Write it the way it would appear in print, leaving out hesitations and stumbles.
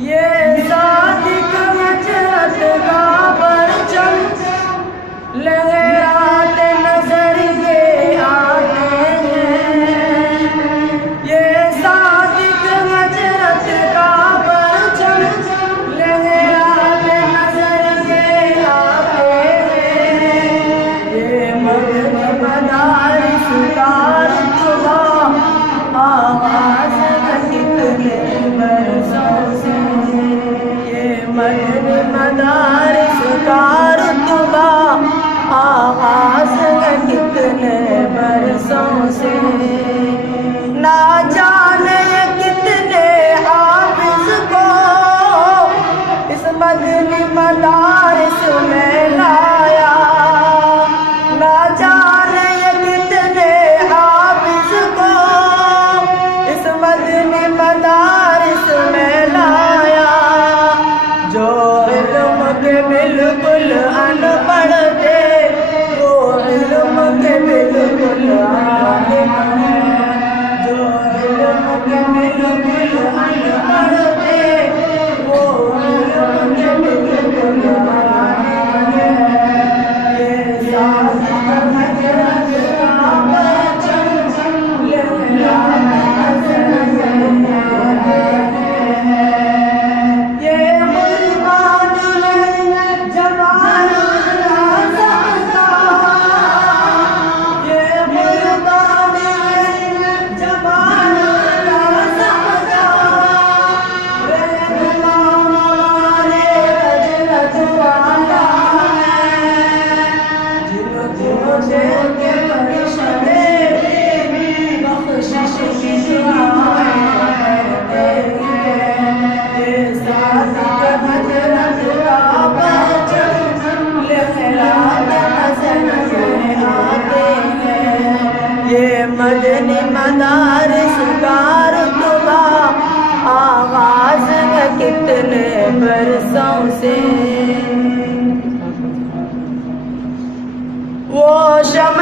ये सादिक हजरत का परचम लहराते नजर ये आते हैं। ये सादिक हजरत का परचम लहराते नजर ये आते हैं। ये मगन मदारिस का रुतबा आवाज कितने बरसों से। मदन मदारिस का रुतबा आगाज कितने बरसों से। ना जाने कितने हाफिज को इस मदनी मदारिस में लाया। ना जाने कितने हाफिज को इस मदनी मदारिस में लाया। जो इल्म के बिल्कुल अनपढ़ थे वो इल्म के बिल्कुल आलिम हैं। जो इल्म के बिल्कुल अनपढ़ थे वो इल्म के बिल्कुल आलिम हैं। ये सादिक हजरत का परचम लहराते मदनी मदारिस का रुतबा आगाज कितने बरसों से। वो शम